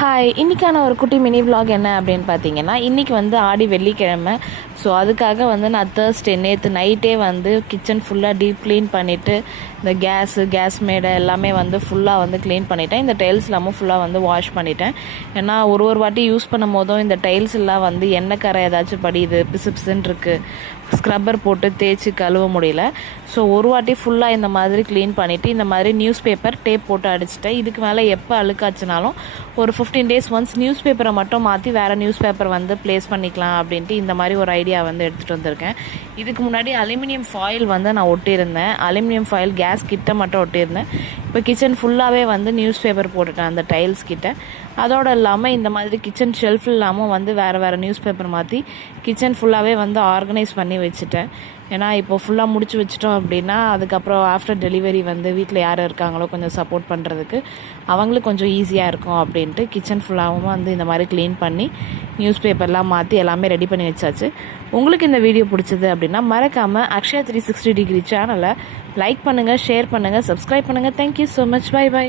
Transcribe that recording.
Hi, இன்றைக்கான ஒரு குட்டி மினி விலாக் என்ன அப்படின்னு பார்த்தீங்கன்னா, இன்றைக்கி வந்து ஆடி வெள்ளிக்கிழமை. ஸோ அதுக்காக வந்து நான் தேர்ஸ்டே நேற்று நைட்டே வந்து கிச்சன் ஃபுல்லாக டீப் க்ளீன் பண்ணிவிட்டு இந்த கேஸ் மேடை எல்லாமே வந்து ஃபுல்லாக வந்து க்ளீன் பண்ணிவிட்டேன். இந்த டைல்ஸ் எல்லாமும் ஃபுல்லாக வந்து வாஷ் பண்ணிட்டேன். ஏன்னா ஒரு வாட்டி யூஸ் பண்ணும் போதும் இந்த டைல்ஸ் எல்லாம் வந்து எண்ணெய் கரை ஏதாச்சும் படியுது, பிசு பிசுன்னு இருக்குது, ஸ்க்ரப்பர் போட்டு தேய்ச்சி கழுவ முடியல. ஸோ ஒரு வாட்டி ஃபுல்லாக இந்த மாதிரி க்ளீன் பண்ணிவிட்டு இந்த மாதிரி நியூஸ் பேப்பர் டேப் போட்டு அடிச்சிட்டேன். இதுக்கு மேலே எப்போ அழுக்காச்சுனாலும் ஒரு 15 days ஒன்ஸ் நியூஸ் பேப்பரை மட்டும் மாற்றி வேறு நியூஸ் பேப்பர் வந்து ப்ளேஸ் பண்ணிக்கலாம் அப்படின்ட்டு இந்த மாதிரி ஒரு ஐடியா வந்து எடுத்துகிட்டு வந்திருக்கேன். இதுக்கு முன்னாடி அலுமினியம் ஃபாயில் வந்து நான் ஒட்டியிருந்தேன். அலுமினியம் ஃபாயில் கேஸ் கிட்ட மட்டும் ஒட்டியிருந்தேன். இப்போ கிச்சன் ஃபுல்லாகவே வந்து நியூஸ் பேப்பர் போட்டுட்டேன் அந்த டைல்ஸ் கிட்ட. அதோடு இல்லாமல் இந்த மாதிரி கிச்சன் ஷெல்ஃப் இல்லாமல் வந்து வேறு நியூஸ் பேப்பர் மாற்றி கிச்சன் ஃபுல்லாகவே வந்து ஆர்கனைஸ் பண்ணி வச்சுட்டேன். ஏன்னா இப்போது ஃபுல்லாக முடிச்சு வச்சிட்டோம் அப்படின்னா அதுக்கப்புறம் ஆஃப்டர் டெலிவரி வந்து வீட்டில் யார் இருக்காங்களோ கொஞ்சம் சப்போர்ட் பண்ணுறதுக்கு அவங்களுக்கு கொஞ்சம் ஈஸியாக இருக்கும் அப்படின்ட்டு கிச்சன் ஃபுல்லாகவும் வந்து இந்த மாதிரி க்ளீன் பண்ணி நியூஸ் பேப்பர்லாம் மாற்றி எல்லாமே ரெடி பண்ணி வச்சாச்சு. உங்களுக்கு இந்த வீடியோ பிடிச்சது அப்படின்னா மறக்காமல் அக்ஷயா 360 டிகிரி சேனலை லைக் பண்ணுங்கள், ஷேர் பண்ணுங்கள், சப்ஸ்கிரைப் பண்ணுங்கள். Thank you so much. பை.